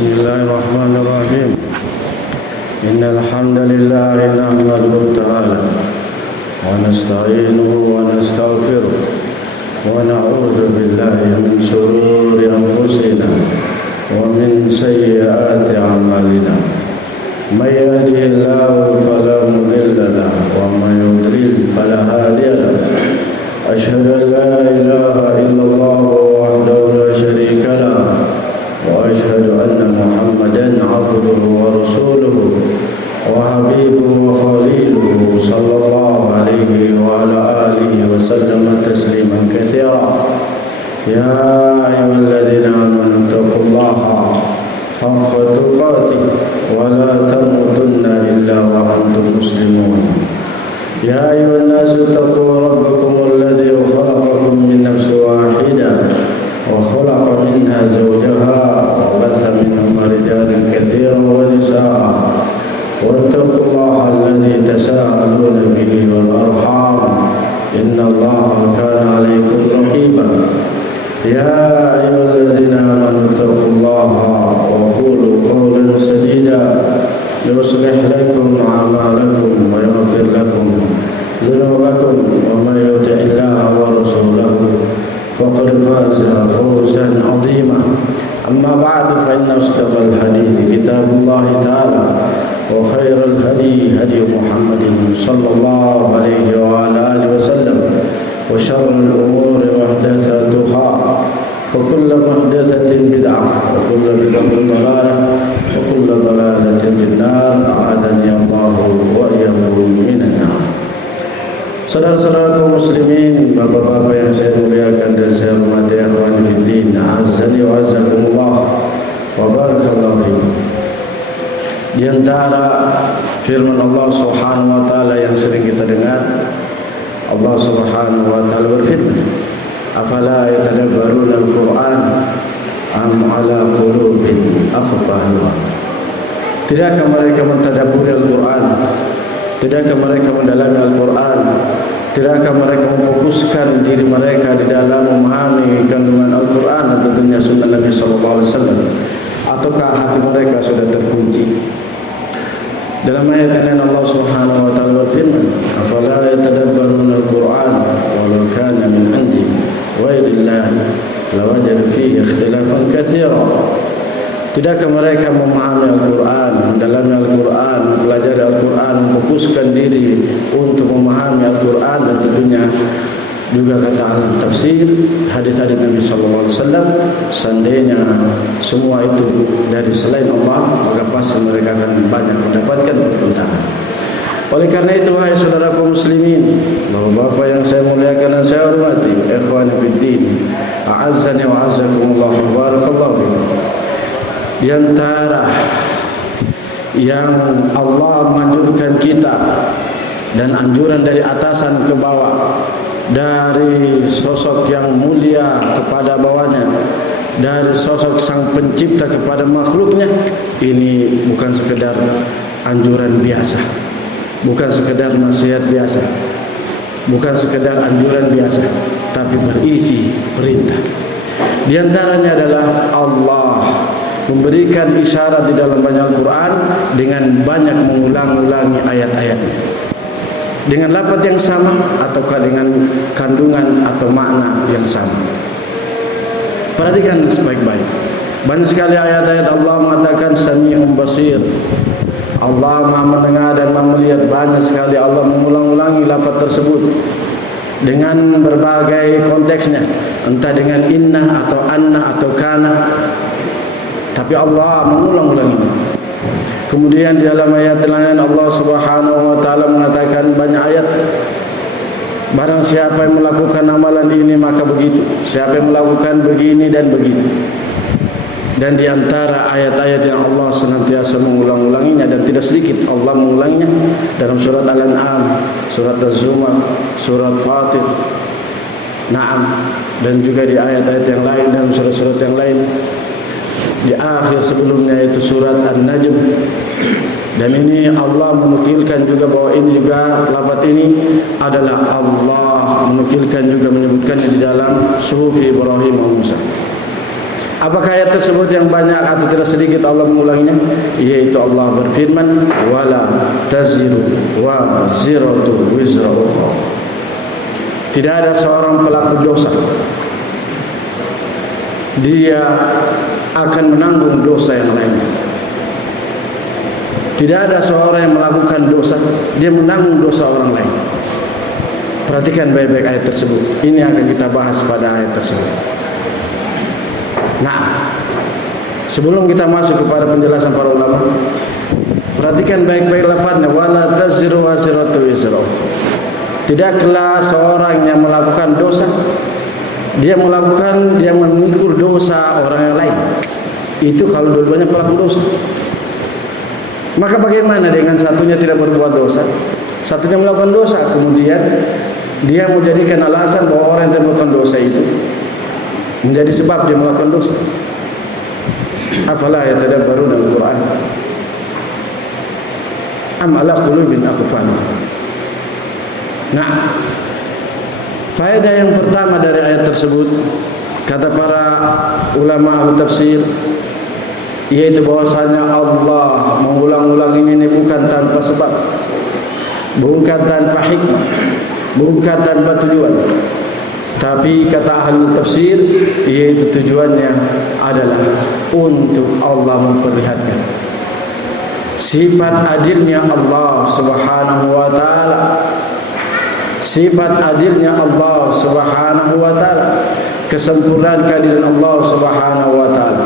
Bismillahirrahmanirrahim. Innal hamdalillah nahmaduhu ta'ala wa nasta'inuhu wa nastaghfiruh wa na'udzu billahi min shururi anfusina wa min sayyiati a'malina. May yahdihillahu fala mudilla lahu wa may yudlil fala hadiya lahu. Asyhadu an la ilaha illallah wahdahu la syarika lahu wa asyhadu anna Muhammadan abduhu wa rasuluhu wa habibuhu wa khaliluhu sallallahu alaihi wa ala alihi wa sallam tasliman katsira. Ya ayyuhalladzina amanu taqullaha haqqa tuqatih wa la tamutunna illa wa antum muslimun. Ya ayyuhan nasu taqu rabbakum alladzi khalaqakum min nafsin wahidah wa khalaqa minha zawjaha wa batha minhuma rijalan katsiran wa nisaa. Wattaqullaha alladzi tasaaluna bihi wal arham innallaha kana 'alaykum raqiba. Ya ayyuhalladzina amanu taqullaha wa qulu qawlan sadida yuslih lakum a'malakum wa yaghfir lakum dhunubakum wa may yuti'illaha wa rasulahu faqad faza fawzan 'azima. Amma ba'du, fa inna asdaqal hadithi kitabullah ta'ala wa khairal hadi hadi Muhammadin sallallahu alaihi wa ala alihi wasallam wa syarrul umuri muhdatsatuha wa kullu muhdatsatin bid'ah wa kullu bid'atin dhalalah wa kullu dhalalatin finnar. A'adani Allahu wa iyyakum minan nar. Saudara-saudara kaum muslimin, bapak-bapak yang saya muliakan dan saya hormati, akhwan fiddin, azani wa azakumullah wa barakallahu fikum. Di antara firman Allah Subhanahu wa taala yang sering kita dengar, Allah Subhanahu wa taala berfirman, afala yatadabbaruna al-Qur'an am ala qulubin aqfaluha. Tidakkah mereka mentadabburi Al-Qur'an? Tidakkah mereka mendalami Al-Quran? Tidakkah mereka memfokuskan diri mereka di dalam memahami kandungan Al-Quran dan tentunya sunnah Nabi SAW? Ataukah hati mereka sudah terkunci? Dalam ayat ini Allah Subhanahu wa taala berfirman, afala yatadabbaruna Al-Quran walau kana min 'indi ghayrillahi lawajadu fihi ikhtilafan katsira. Tidakkah mereka memahami Al-Quran, mendalami Al-Quran, mempelajari Al-Quran, memfokuskan diri untuk memahami Al-Quran dan tentunya juga kata ahli tafsir, hadis-hadis Nabi SAW, seandainya semua itu dari selain Allah, maka pasti mereka akan banyak mendapatkan pertentangan. Oleh karena itu, wahai saudaraku muslimin, bapak-bapak yang saya muliakan dan saya hormati, ikhwani fiddin, a'azzani wa a'azzakumullah wa barakallahu fikum. Di antara yang Allah menganjurkan kita dan anjuran dari atasan ke bawah, dari sosok yang mulia kepada bawahnya, dari sosok sang pencipta kepada makhluknya, ini bukan sekedar anjuran biasa, bukan sekedar nasihat biasa, bukan sekedar anjuran biasa, tapi berisi perintah. Di antaranya adalah Allah memberikan isyarat di dalam banyak Al-Quran dengan banyak mengulang-ulangi ayat-ayatnya dengan lafaz yang sama ataukah dengan kandungan atau makna yang sama. Perhatikan sebaik-baik. Banyak sekali ayat-ayat Allah mengatakan Sami'un Basir, Allah Maha mendengar dan Maha melihat. Banyak sekali Allah mengulang-ulangi lafaz tersebut dengan berbagai konteksnya, entah dengan inna atau anna atau kana, tapi Allah mengulang-ulangi. Kemudian di dalam ayat lain Allah Subhanahu wa taala mengatakan banyak ayat, barang siapa yang melakukan amalan ini maka begitu, siapa yang melakukan begini dan begitu. Dan di antara ayat-ayat yang Allah senantiasa mengulang-ulanginya dan tidak sedikit Allah mengulanginya dalam surat Al-An'am, surat Az-Zumar, surat Fatir, Naam, dan juga di ayat-ayat yang lain dalam surat-surat yang lain. Di akhir sebelumnya itu surat An-Najm. Dan ini Allah menukilkan juga bahwa ini juga lafaz ini adalah Allah menukilkan juga menyebutkannya di dalam Suhuf Ibrahim wa Musa. Apakah ayat tersebut yang banyak atau tidak sedikit Allah mengulanginya? Yaitu Allah berfirman, wala taziru wa ziratu wizra ukhra. Tidak ada seorang pelaku dosa dia akan menanggung dosa yang lainnya. Tidak ada seorang yang melakukan dosa dia menanggung dosa orang lain. Perhatikan baik-baik ayat tersebut. Ini akan kita bahas pada ayat tersebut. Nah, sebelum kita masuk kepada penjelasan para ulama, perhatikan baik-baik lafaznya, wala taziru waziratu wizra. Tidaklah seorang yang melakukan dosa dia memikul dosa orang yang lain. Itu kalau dua-duanya pelaku dosa. Maka bagaimana dengan satunya tidak berbuat dosa, satunya melakukan dosa, kemudian dia menjadikan alasan bahwa orang yang melakukan dosa itu menjadi sebab dia melakukan dosa? Afala yatadabbaruna al-Qur'an am ala qulubin aqfalha. Nah, faedah yang pertama dari ayat tersebut, kata para ulama al-tafsir, yaitu bahwasanya Allah mengulang-ulang ini bukan tanpa sebab, bukan tanpa hikmah, bukan tanpa tujuan. Tapi kata ahli tafsir, yaitu tujuannya adalah untuk Allah memperlihatkan sifat adilnya Allah Subhanahu wa taala. Sifat adilnya Allah Subhanahu wa taala, kesempurnaan keadilan Allah Subhanahu wa taala.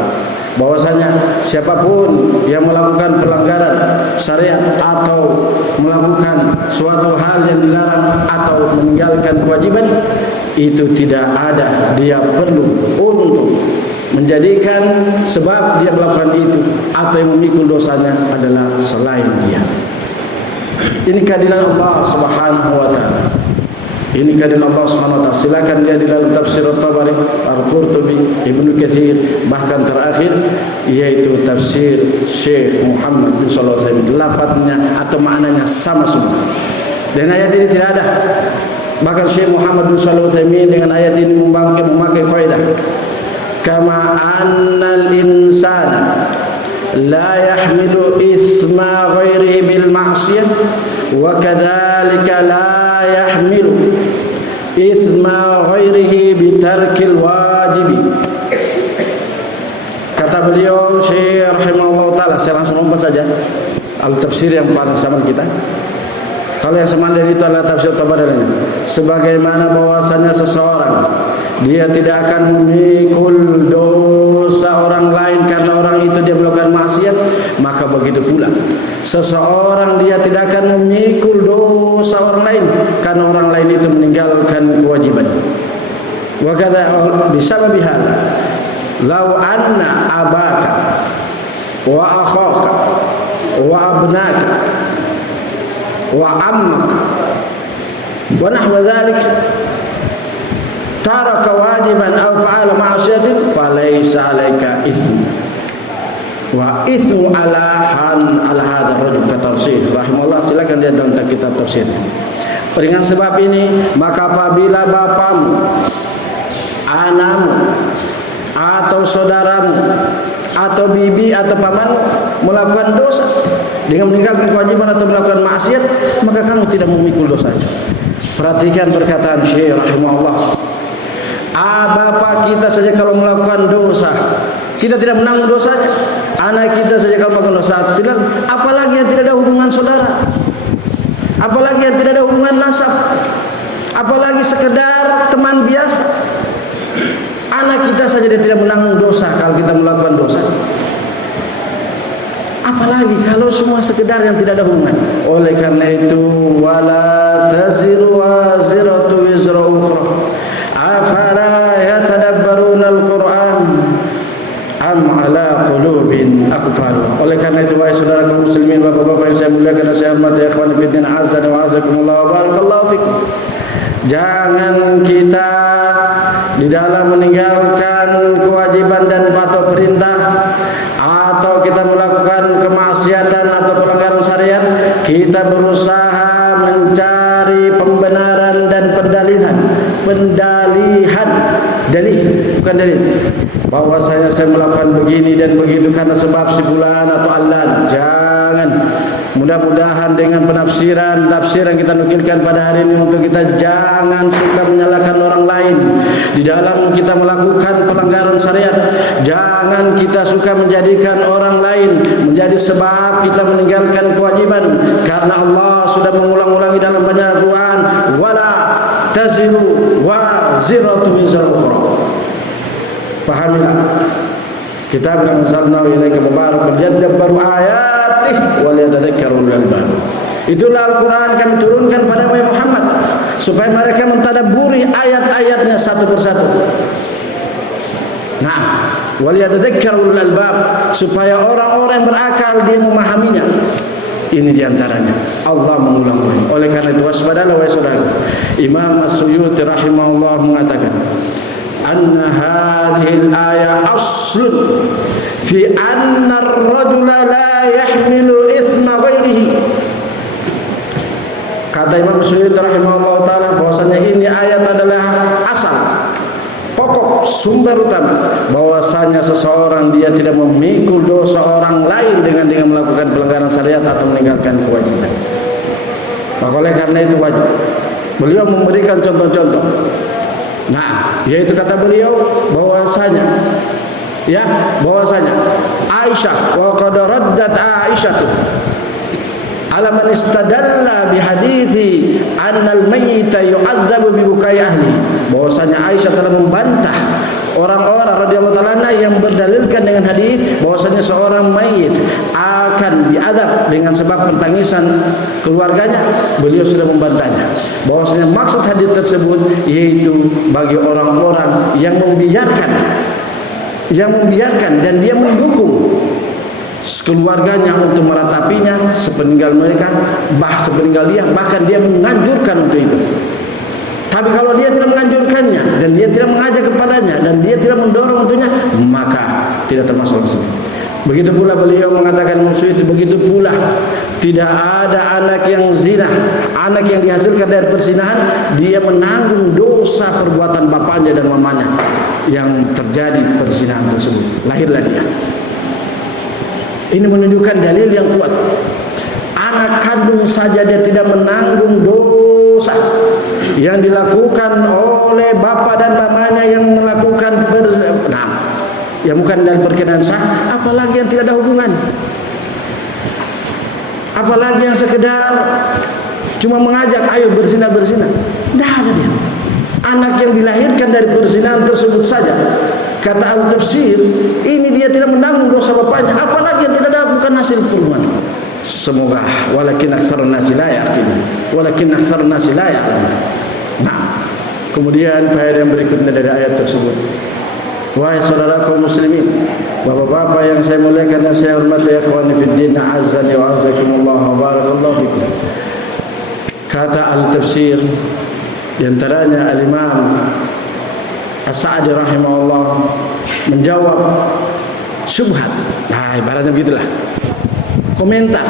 Bahwasanya siapapun yang melakukan pelanggaran syariat atau melakukan suatu hal yang dilarang atau meninggalkan kewajiban, itu tidak ada dia perlu untuk menjadikan sebab dia melakukan itu atau yang memikul dosanya adalah selain dia. Ini keadilan Allah Subhanahu wa taala. Ini keadilan Allah Subhanahu wa taala. Silakan lihat di dalam tafsir At-Tabari, Al-Qurtubi, Ibnu Katsir, bahkan terakhir yaitu tafsir Syekh Muhammad bin Shalih Al-Utsaimin. Lafaznya atau maknanya sama semua. Dan ayat ini tidak ada. Bahkan Syekh Muhammad bin Shalih Al-Utsaimin dengan ayat ini memakai kaidah, kama annal insana la yahmilu isma ghairihi bil ma'siyah wa kadzalika la yahmilu isma ghairihi bi tarkil wajib. Kata beliau Syekh rahimahullah taala, saya langsung lompat saja al-tafsir yang paling sama kita. Kalau yang semandai itu adalah tafsir Tabari, sebagaimana bahwasanya seseorang dia tidak akan memikul dosa orang lain karena orang itu dia melakukan maksiat, maka begitu pula seseorang dia tidak akan memikul dosa orang lain karena orang lain itu meninggalkan kewajiban. Wa kadza bisababi hadza law anna abaka wa akhaka wa abnaka wa ammaka wa nahwa dzalik taraka wajiban aw fa'ala ma'siyatin falaysa 'alaika itsm wa itsmu ala hadha ar-rajul. Kata Rasul rahimahullah, silakan lihat dalam kitab tafsir. Dengan sebab ini maka apabila bapamu, anakmu atau saudaramu atau bibi atau paman melakukan dosa dengan meninggalkan kewajiban atau melakukan maksiat, maka kamu tidak memikul dosanya. Perhatikan perkataan Syekh rahimahullah. Bapak kita saja kalau melakukan dosa, kita tidak menanggung dosanya. Anak kita saja kalau melakukan dosa, tidak, apalagi yang tidak ada hubungan saudara, apalagi yang tidak ada hubungan nasab, apalagi sekedar teman biasa. Anak kita saja dia tidak menanggung dosa kalau kita melakukan dosa, apalagi kalau semua sekedar yang tidak ada hubungan. Oleh karena itu, wala taziru waziratu wizra ukhra afala yatadabbaruna al-Qur'an am ala qulubin aqfalha. Oleh karena itu, wahai saudara kaum muslimin, bapak-bapak yang saya muliakan dan saya hormati, ikhwan fillah, azza wa azakumullah wa barakallahu fikum, jangan kita di dalam meninggalkan kewajiban dan patuh perintah atau kita melakukan kemaksiatan atau pelanggaran syariat, kita berusaha mencari pembenaran dan pendalihan dalih menunjukkan dalil bahwasanya saya melakukan begini dan begitu karena sebab si fulan atau Allah. Jangan. Mudah-mudahan dengan tafsiran kita nukilkan pada hari ini untuk kita jangan suka menyalahkan orang lain di dalam kita melakukan pelanggaran syariat. Jangan kita suka menjadikan orang lain menjadi sebab kita meninggalkan kewajiban, karena Allah sudah mengulang-ulangi dalam banyak Al-Quran, wala taziru waziratu wizra ukhra. Pahamilah. Kitab yang anzalnahu ilaika mubarakun liyadabbaru ayatihi wa liyatadhakkaru ulul albab. Itulah Al-Quran kami turunkan pada Muhammad supaya mereka mentadabburi ayat-ayatnya satu persatu. Nah, wa liyatadhakkaru ulul albab, supaya orang-orang yang berakal dia memahaminya. Ini diantaranya Allah mengulang-ulangi. Oleh karena itu waspadalah wahai saudara. Imam As-Suyuti rahimahullah mengatakan, anna hadhihi al-ayah aslun fi anna ar-rajula la yahmilu ithma ghairihi. Kata Imam Suyuti rahimahullah taala bahwasanya ini ayat adalah asal, pokok, sumber utama bahwasanya seseorang dia tidak memikul dosa orang lain dengan melakukan pelanggaran syariat atau meninggalkan kewajiban. Maka oleh karena itu wajib beliau memberikan contoh-contoh. Nah, yaitu kata beliau bahwasanya Aisyah wa qad raddat Aisyah ala man istadalla bi hadithi anna al-mayyita yu'adzabu bi bukai ahli. Bahwasanya Aisyah telah membantah orang-orang radhiyallahu ta'ala yang berdalilkan dengan hadis bahwasanya seorang mayit akan diazab dengan sebab pertangisan keluarganya. Beliau sudah membantahnya bahwasanya maksud hadis tersebut yaitu bagi orang-orang yang membiarkan dan dia mendukung keluarganya untuk meratapinya sepeninggal mereka, sepeninggal dia, bahkan dia menganjurkan untuk itu. Tapi kalau dia tidak menganjurkannya dan dia tidak mengajak kepadanya dan dia tidak mendorong untuknya, maka tidak termasuk tersebut. Begitu pula beliau mengatakan begitu pula tidak ada anak yang zina, anak yang dihasilkan dari perzinahan, dia menanggung dosa perbuatan bapaknya dan mamanya yang terjadi perzinahan tersebut. Lahirlah dia. Ini menunjukkan dalil yang kuat. Anak kandung saja dia tidak menanggung dosa yang dilakukan oleh bapak dan mamanya yang melakukan yang bukan dalam perkenan sah, apalagi yang tidak ada hubungan, apalagi yang sekedar cuma mengajak ayo berzina. Tidak ada dia. Anak yang dilahirkan dari perzinahan tersebut saja, kata al-tafsir, ini dia tidak menanggung dosa bapaknya, apalagi yang tidak ada bukan hasil perbuatan. Semoga walakin aktsarun nasi la yaqilun. Nah, kemudian faedah yang berikutnya dari ayat tersebut. Wahai saudaraku muslimin, bapak-bapak yang saya muliakan dan saya hormati, ikhwani fid din, azzani wa azzakumullah wa barakallahu fikum. Kata al-tafsir di antaranya al-Imam As-Sa'di rahimahullah menjawab syubhat. Nah, ibaratnya begitulah. Komentar.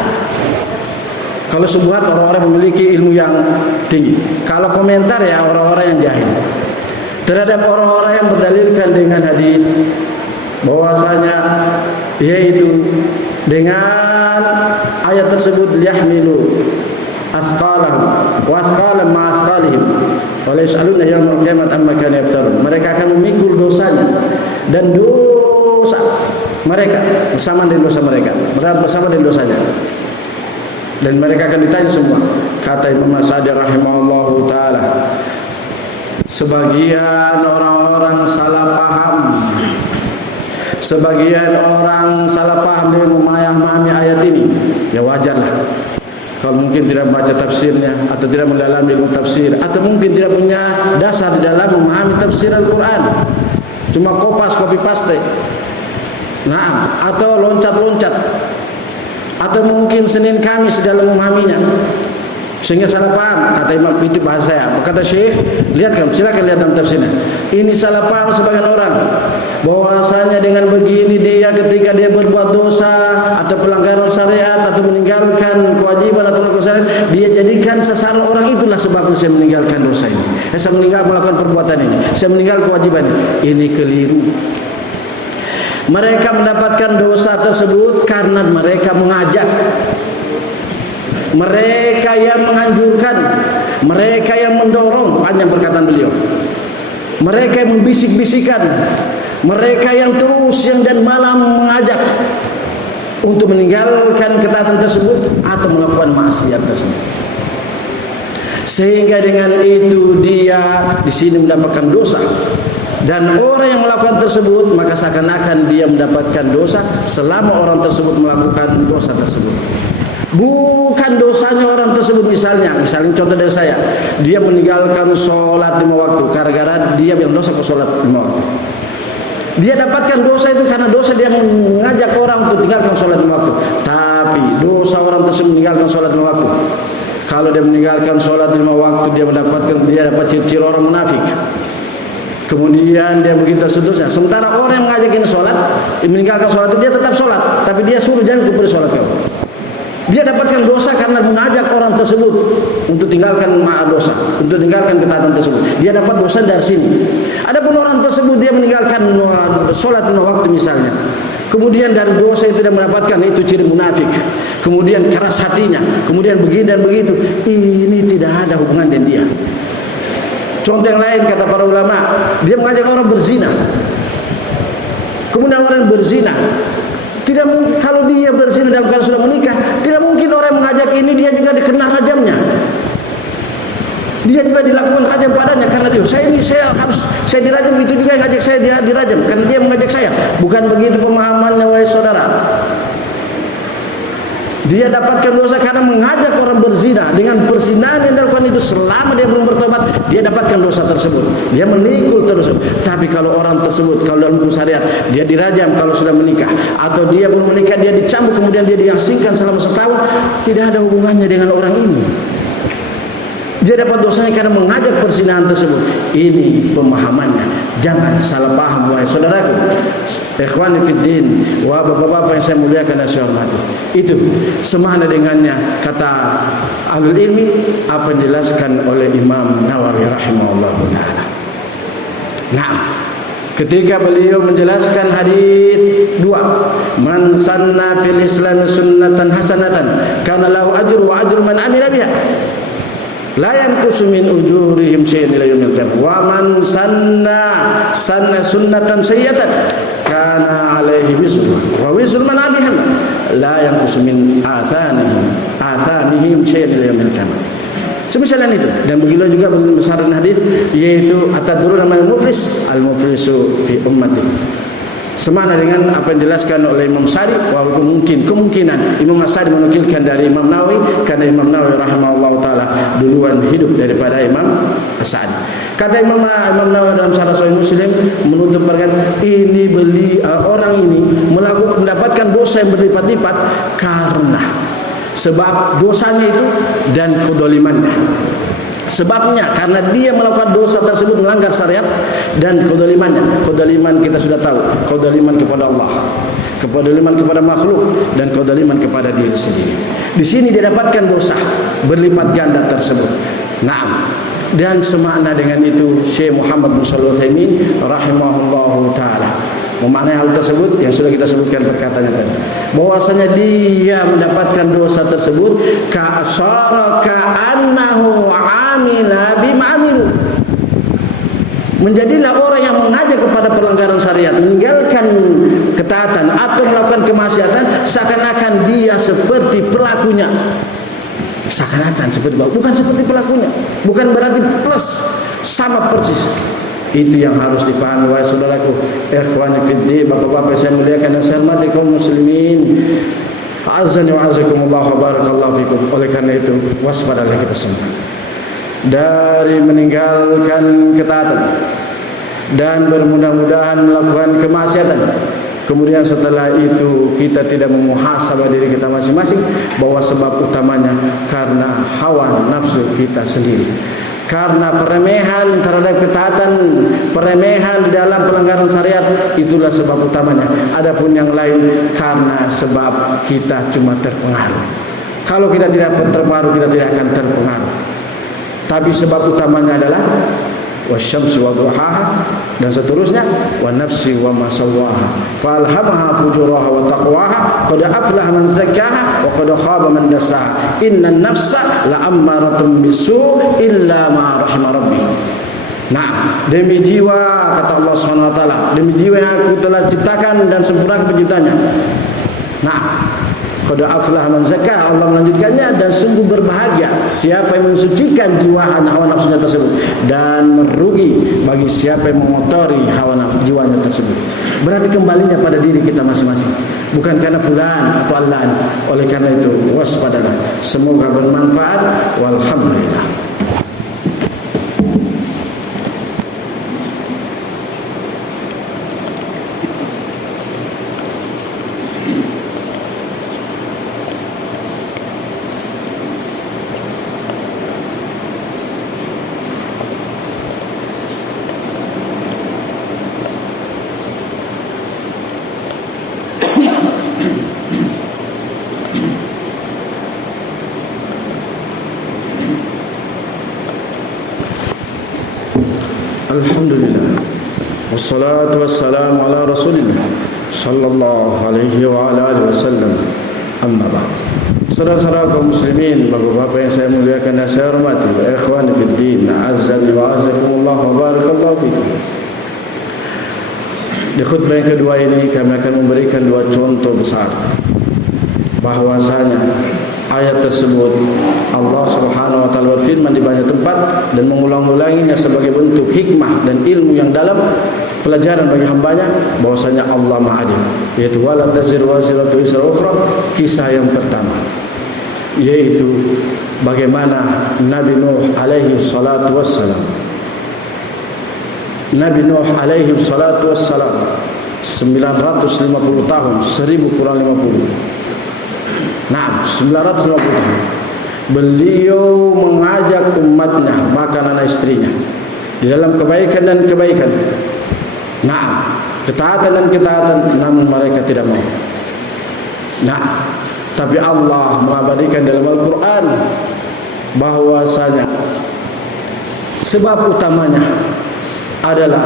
Kalau syubhat orang-orang memiliki ilmu yang tinggi. Kalau komentar ya orang-orang yang jahil. Terhadap orang-orang yang berdalilkan dengan hadis bahwasanya yaitu dengan ayat tersebut liyahmilu asqalahum wa asqalan ma asqalihim wa la yas'aluna yaumil qiyamah amma kanu yaftarun. Mereka akan memikul dosanya dan dosa mereka bersama dengan dosa mereka, bersama dengan dosanya, dan mereka akan ditanya semua. Kata Imam As-Sa'di rahimahullahu taala, sebagian orang-orang salah paham, dengan memahami ayat ini. Ya wajarlah kalau mungkin tidak baca tafsirnya atau tidak mendalami ilmu tafsir atau mungkin tidak punya dasar di dalam memahami tafsir Al-Quran, cuma copy paste, atau loncat-loncat, atau mungkin Senin Kamis dalam memahaminya sehingga salah paham. Kata Imam, itu bahasa saya. Kata Syekh, silakan lihat dalam tafsirnya. Ini salah paham sebagian orang. bahwasanya dengan begini dia ketika dia berbuat dosa atau pelanggaran syariat atau meninggalkan kewajiban atau melakukan syariat, dia jadikan sasaran orang itulah sebabnya saya meninggalkan dosa ini, saya meninggal melakukan perbuatan ini, saya meninggal kewajiban ini keliru. Mereka mendapatkan dosa tersebut karena mereka mengajak, mereka yang menganjurkan, mereka yang mendorong, panjang perkataan beliau, mereka yang membisik-bisikan, mereka yang terus siang dan malam mengajak untuk meninggalkan ketaatan tersebut atau melakukan maksiat tersebut. Sehingga dengan itu dia di sini mendapatkan dosa. Dan orang yang melakukan tersebut maka seakan-akan dia mendapatkan dosa selama orang tersebut melakukan dosa tersebut. Bukan dosanya orang tersebut, misalnya contoh dari saya, dia meninggalkan sholat 5 waktu gara-gara dia bilang dosa ke sholat 5 waktu. Dia dapatkan dosa itu karena dosa dia mengajak orang untuk tinggalkan sholat 5 waktu. Tapi dosa orang tersebut meninggalkan sholat 5 waktu. Kalau dia meninggalkan sholat 5 waktu, dia dapat ciri-ciri orang munafik. Kemudian dia begitu seterusnya. Sementara orang yang mengajakin sholat, meninggalkan sholat itu dia tetap sholat, tapi dia suruh jangan kembali sholat kau. Dia dapatkan dosa karena mengajak orang tersebut untuk tinggalkan dosa, untuk tinggalkan ketaatan tersebut. Dia dapat dosa dari sini. Adapun orang tersebut dia meninggalkan sholat 5 waktu misalnya, kemudian dari dosa itu dia mendapatkan itu ciri munafik, kemudian keras hatinya, kemudian begini dan begitu. Ini tidak ada hubungan dengan dia. Contoh yang lain kata para ulama, dia mengajak orang berzina, kemudian orang berzina, tidak mungkin kalau dia berzina dalam keadaan sudah menikah, tidak mungkin orang yang mengajak ini dia juga dikena rajamnya, dia juga dilakukan rajam padanya karena dia saya dirajam, itu juga yang ngajak saya dia dirajam karena dia mengajak saya. Bukan begitu pemahamannya wahai saudara. Dia dapatkan dosa karena mengajak orang berzina. Dengan perzinahan yang dilakukan itu selama dia belum bertobat, dia dapatkan dosa tersebut. Dia menikul terus. Tapi kalau orang tersebut, kalau dalam hukum syariat, dia dirajam kalau sudah menikah, atau dia belum menikah, dia dicambuk kemudian dia diasingkan selama setahun, tidak ada hubungannya dengan orang ini. Dia dapat dosanya karena mengajak perzinahan tersebut. Ini pemahamannya. Jangan salah paham wahai saudaraku, ikhwani fiddin, wah bapak-bapak yang saya muliakan dan saya hormati. Itu semana dengannya kata ahlul ilmi apa yang dijelaskan oleh Imam Nawawi rahimahullah taala. Nah, ketika beliau menjelaskan hadis 2, man sanna fil islam sunnatan hasanatan kana lahu ajru wa ajru man amila biha la yanqusu min ujurihim syai'un ila yaumil qiyamah wa man sanna sunnatan sayyi'atan kana alaihi wisru wa wisru man abiha la yanqusu min athanihim syai'un ila yaumil qiyamah. Semisalnya itu, dan begitu juga besaran hadis yaitu atadruna man al-muflisu fi ummati. Semana dengan apa yang dijelaskan oleh Imam Sa'di, walaupun kemungkinan Imam Sa'di menukilkan dari Imam Nawawi karena Imam Nawawi rahimahullah taala duluan hidup daripada Imam Sa'di. Kata Imam Nawawi dalam Syarah Sahih Muslim menutup berkata, orang ini mendapatkan dosa yang berlipat-lipat karena sebab dosanya itu dan kedolimannya. Sebabnya karena dia melakukan dosa tersebut melanggar syariat dan kedolimannya. Kedoliman kita sudah tahu, kedoliman kepada Allah, kedoliman kepada makhluk, dan kedoliman kepada diri sendiri. Di sini dia dapatkan dosa berlipat ganda tersebut. Naam. Dan semakna dengan itu Syekh Muhammad bin Shalih Al-Utsaimin rahimahullahu taala memaknai hal tersebut yang sudah kita sebutkan perkataannya tadi, bahwasanya dia mendapatkan dosa tersebut ka'annahu amila bima amilu. Menjadilah orang yang mengajak kepada pelanggaran syariat, meninggalkan ketaatan atau melakukan kemaksiatan seakan-akan dia seperti pelakunya. Seakan-akan seperti bukan seperti pelakunya, bukan berarti plus, sama persis. Itu yang harus dipahami wahai saudaraku, ikhwani fiddin, bapak-bapak saya muliakan dan saya hormati kaum muslimin. Azani wa azakumullah wa barakallahu fikum. Oleh karena itu waspadalah kita semua dari meninggalkan ketaatan dan bermudah-mudahan melakukan kemaksiatan. Kemudian setelah itu kita tidak memuhasabah diri kita masing-masing bahwa sebab utamanya karena hawa nafsu kita sendiri. Karena peremehan terhadap ketaatan, peremehan di dalam pelanggaran syariat, itulah sebab utamanya. Adapun yang lain karena sebab kita cuma terpengaruh. Kalau kita tidak terpengaruh, kita tidak akan terpengaruh. Tapi sebab utamanya adalah wasyamsi wa duhaha, dan seterusnya wa nafsi wa ma sawwaha falhamaha fujuraha wa taqwaha qad aflaha man zakkaha wa qad khaba man dassaha innan nafsa la'ammaratun bisu illa ma rahima rabbi. Nah, demi jiwa, kata Allah Subhanahu wa taala, demi jiwa yang aku telah ciptakan dan sempurnakan penciptanya. Nah, qad aflaha man zakkaha, Allah melanjutkannya, dan sungguh berbahagia siapa yang mensucikan jiwa hawa nafsunya tersebut, dan merugi bagi siapa yang mengotori hawa nafsu jiwanya tersebut. Berarti kembalinya pada diri kita masing-masing, bukan karena fulan atau allan. Oleh karena itu waspadalah. Semoga bermanfaat. Walhamdulillah. Alhamdulillah, wassalatu wassalamu ala rasulillah sallallahu alaihi wa ala alihi wasallam. Amma ba'd. Saudara-saudara kaum muslimin, bapak-bapak yang saya muliakan dan saya hormati, ikhwani fid din, azzani wa azzakumullah wa barakallahu fikum. Di khutbah yang kedua ini kami akan memberikan dua contoh besar bahwasanya ayat tersebut Allah Subhanahu wa taala berfirman di banyak tempat dan mengulang-ulanginya sebagai bentuk hikmah dan ilmu yang dalam, pelajaran bagi hambanya bahwasanya Allah Maha Adil, yaitu wala taziru waziratu wizra ukhra. Kisah yang pertama yaitu bagaimana Nabi Nuh alaihi salatu wassalam, Nabi Nuh alaihi salatu wassalam 950 tahun, 1000 kurang 50. Nah, 950 tahun beliau mengajak umatnya, bahkan anak istrinya, di dalam kebaikan dan kebaikan. Nah, ketaatan dan ketaatan, namun mereka tidak mau. Nah, tapi Allah mengabadikan dalam Al-Quran bahwasanya sebab utamanya adalah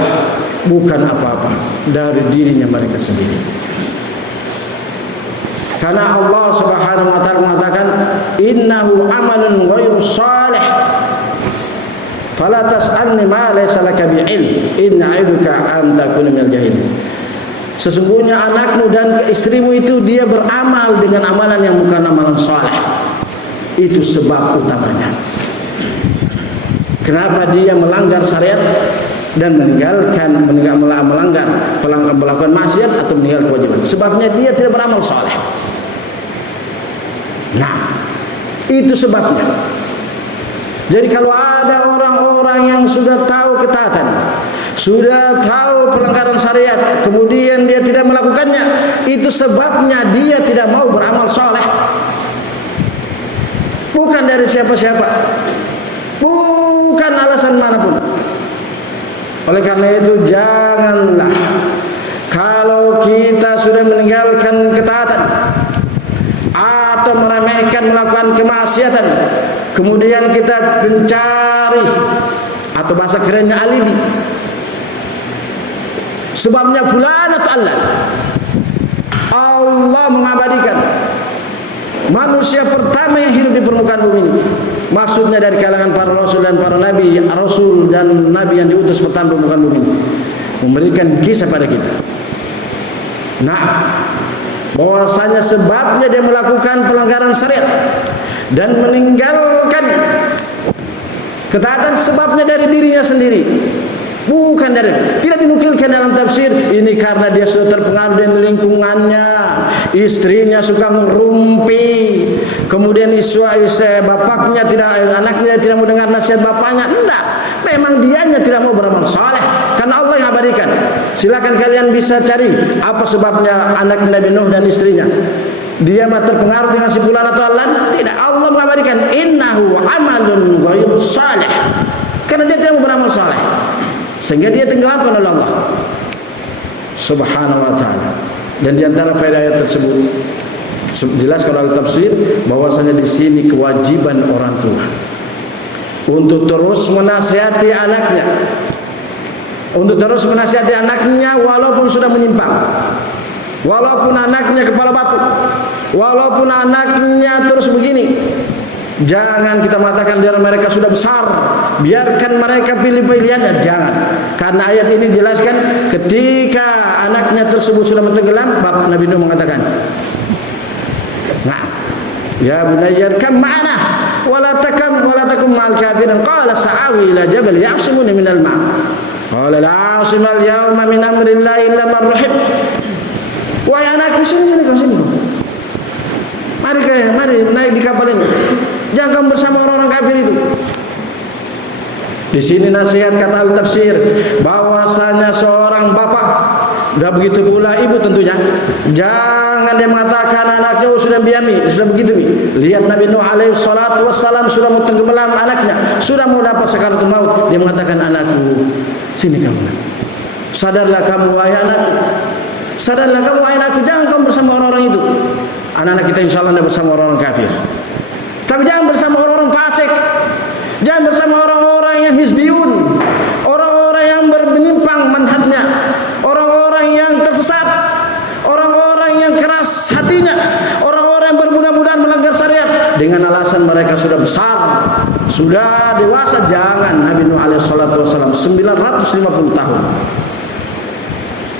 bukan apa-apa dari dirinya mereka sendiri. Karena Allah Subhanahu wa taala mengatakan innahu amalun ghairu salih fala tas'alni ma laysa laka bi'ilm inna'idzuka an takuna minal jahilin. Sesungguhnya anakmu dan istrimu itu dia beramal dengan amalan yang bukan amalan saleh. Itu sebab utamanya. Kenapa dia melanggar syariat dan melanggar melakukan maksiat atau meninggal kewajiban? Sebabnya dia tidak beramal saleh. Nah, itu sebabnya. Jadi kalau ada orang-orang yang sudah tahu ketaatan, sudah tahu pelanggaran syariat, kemudian dia tidak melakukannya, itu sebabnya dia tidak mau beramal saleh. Bukan dari siapa-siapa, bukan alasan manapun. Oleh karena itu janganlah kalau kita sudah meninggalkan ketaatan atau meremehkan melakukan kemaksiatan, kemudian kita mencari atau bahasa kerennya alibi, sebabnya fulan atau allan. Allah mengabadikan manusia pertama yang hidup di permukaan bumi ini, maksudnya dari kalangan para rasul dan para nabi, rasul dan nabi yang diutus pertama di permukaan bumi ini, memberikan kisah pada kita. Nah, bahwasanya sebabnya dia melakukan pelanggaran syariat dan meninggalkan ketaatan, sebabnya dari dirinya sendiri, bukan dari, tidak dinukilkan dalam tafsir ini karena dia sudah terpengaruh dengan lingkungannya, istrinya suka ngerumpi, kemudian bapaknya tidak, anaknya tidak mau dengar nasihat bapaknya. Enggak, memang dianya tidak mau beramal saleh. Karena Allah yang abadikan. Silakan kalian bisa cari apa sebabnya anak Nabi Nuh dan istrinya. Dia mah terpengaruh dengan si fulan atau allan? Tidak, Allah mengabadikan innahu amalun ghairu salih. karena dia tidak mau beramal saleh, sehingga dia tenggelamkan oleh Allah Subhanahu wa taala. Dan di antara faedah ayat tersebut dijelaskan oleh tafsir bahwasanya di sini kewajiban orang tua untuk terus menasihati anaknya, walaupun sudah menyimpang, walaupun anaknya kepala batu, walaupun anaknya terus begini. Jangan kita mengatakan biar mereka sudah besar, biarkan mereka pilih pilihannya. Jangan, karena ayat ini dijelaskan ketika anaknya tersebut sudah tenggelam, Nabi Nuh mengatakan, nah, ya bunayya kam ma'ana wala takum ma'al kafirin. Qala sa'awi ila jabal ya'simuni minal ma'. Qala la 'asima al-yawma min amrillahi illa man rahim. Wahai anakku, sini kau. Mari naik di kapal ini. Jangan kamu bersama orang-orang kafir itu. Di sini nasihat kata al-tafsir bahwasanya seorang bapak dan begitu pula ibu tentunya, jangan dia mengatakan anaknya sudah biami, sudah begitu nih. Lihat Nabi Nuh alaihi salatu wassalam sudah mau tenggelam anaknya, sudah mau dapat sakaratul maut, dia mengatakan, anakku, sini kamu. Sadarlah kamu wahai anakku. Jangan kamu bersama orang-orang itu. Anak-anak kita insyaallah tidak bersama orang-orang kafir. Tapi jangan bersama orang-orang fasik. Jangan bersama orang-orang yang hizbiyun, orang-orang yang menyimpang manhajnya, orang-orang yang tersesat, orang-orang yang keras hatinya, orang-orang yang bermudah-mudahan melanggar syariat dengan alasan mereka sudah besar, sudah dewasa. Jangan. Nabi Nuh alaihi salatu wasallam 950 tahun.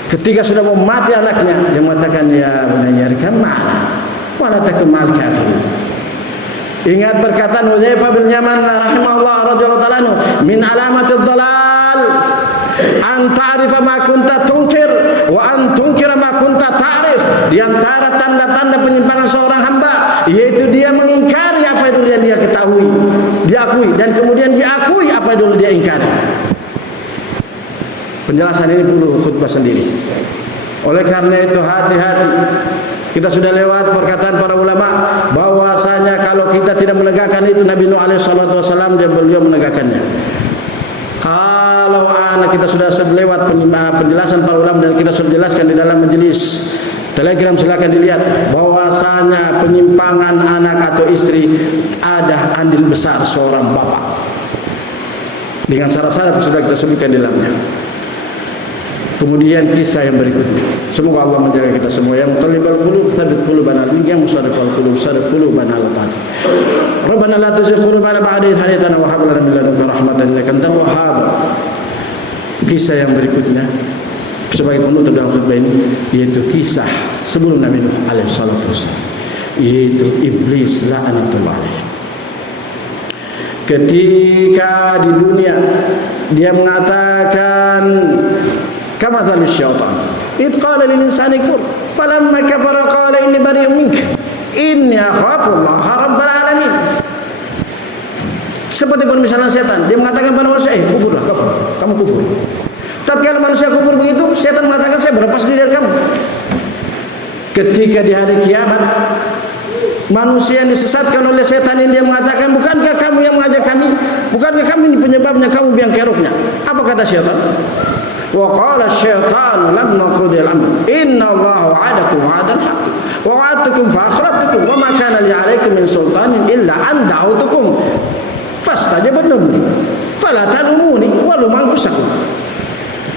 Ketika sudah mau mati anaknya, dia mengatakan, ya bunayya irkam ma'ana wala takum ma'al kafirin. Ingat perkataan Hudzaifah bin Yaman rahimahullah radhiyallahu ta'ala anhu, min alamatid dhalal an ta'rifa ma kunta tunkir wa an tunkira ma kunta ta'rif. Di antara tanda-tanda penyimpangan seorang hamba yaitu dia mengingkari apa yang dulu dia ketahui, diakui, dan kemudian diakui apa yang dulu dia ingkari. Penjelasan ini perlu khutbah sendiri. Oleh karena itu hati-hati. Kita sudah lewat perkataan para ulama bahwasanya kalau kita tidak menegakkan itu, Nabi Nuh alaihi salatu wasallam beliau menegakkannya. Kalau anak kita sudah lewat penjelasan para ulama dan kita sudah jelaskan di dalam majelis Telegram, silakan dilihat bahwasanya penyimpangan anak atau istri ada andil besar seorang bapak. Dengan syarat-syarat yang sudah kita sebutkan di dalamnya. Kemudian kisah yang berikutnya. Semoga Allah menjaga kita semua. Yang muqallibal qulub tsabbit qulubana, yang musarrifal qulub sarrif qulubana ala ta'atik. Rabbana la tuzigh qulubana ba'da idh hadaytana wa hab lana min ladunka rahmatan innaka antal wahhab. Kisah yang berikutnya sebagai penutup dalam khutbah ini yaitu kisah sebelum Nabi Nuh alaihi salatu wasallam, yaitu iblis la'natullah alaihi. Ketika di dunia dia mengatakan kamathali syaitan id qala lil insani kfur falamma kafara qala inni bari'un minka inni akhafu Allah rabbal alamin. Seperti misalnya setan, dia mengatakan pada manusia, kufurlah kamu kufur. Tatkala manusia kufur begitu, setan mengatakan, saya berlepas diri dari kamu. Ketika di hari kiamat manusia yang disesatkan oleh setan ini, dia mengatakan, bukankah kamu yang mengajak kami, bukankah kami ini penyebabnya, kamu biang keroknya. Apa kata syaitan? Wa qala asy-syaitanu lamma qudiyal amr inna Allaha wa'adakum wa'dal haqq wa wa'adtukum fa akhlaftukum wa ma kana li 'alaykum min sultanin illa an da'awtukum fastajabtum li fala talumuni wa lum anfusakum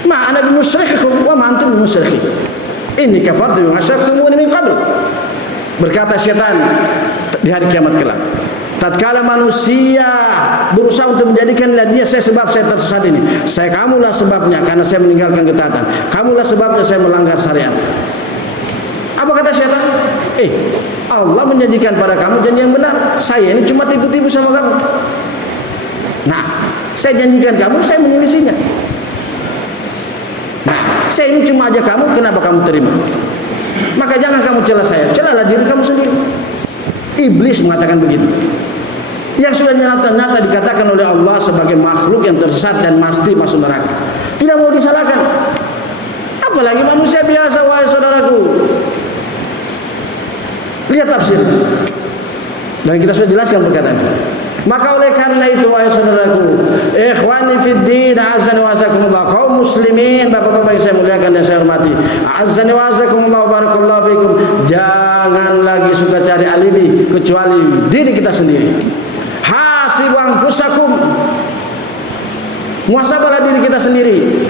ma ana bimusyrikhikum wa ma antum bimusyrikhi inni kafartu bima asyraktumuni min qabl. Berkata syaitan di hari kiamat kelak, tatkala manusia berusaha untuk menjadikan dia saya sebab saya tersesat ini, kamulah sebabnya karena saya meninggalkan ketaatan, kamulah sebabnya saya melanggar syariat. Apa kata syaitan? Allah menjanjikan pada kamu janji yang benar, saya ini cuma tipu-tipu sama kamu. Nah, saya janjikan kamu, saya menyelisihinya. Nah, saya ini cuma aja kamu, kenapa kamu terima? Maka jangan kamu celah saya, celahlah diri kamu sendiri. Iblis mengatakan begitu. Yang sudah nyata-nyata dikatakan oleh Allah sebagai makhluk yang tersesat dan pasti masuk neraka. Tidak mau disalahkan. Apalagi manusia biasa, wahai saudaraku. Lihat tafsir. Dan kita sudah jelaskan perkataan. Maka oleh karena itu wahai saudaraku, ikhwani fid din, azza wa jazakumullah, kaum muslimin, bapak-bapak yang saya muliakan dan saya hormati, azza wa jazakumullah, barakallahu fikum, jangan lagi suka cari alibi kecuali diri kita sendiri. Hasibu anfusakum, muhasabahlah diri kita sendiri,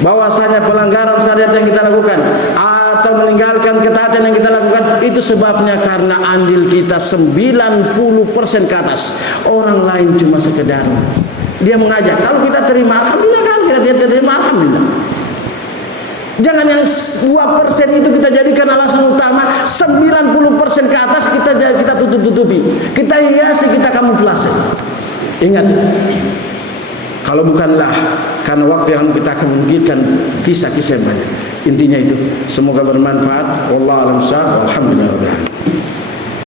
bahwasanya pelanggaran syariat yang kita lakukan atau meninggalkan ketaatan yang kita lakukan itu sebabnya karena andil kita 90% ke atas. Orang lain cuma sekedar dia mengajak, kalau kita terima alhamdulillah, kalau kita tidak terima alhamdulillah. Jangan yang 2% itu kita jadikan alasan utama, 90% ke atas kita tutup-tutupi, kita hiasi, kita kamuflase. Ingat, kalau bukanlah karena waktu yang kita akan memikirkan kisah-kisah yang banyak. Intinya itu, semoga bermanfaat. Wallahu a'lam bishawab. Alhamdulillah.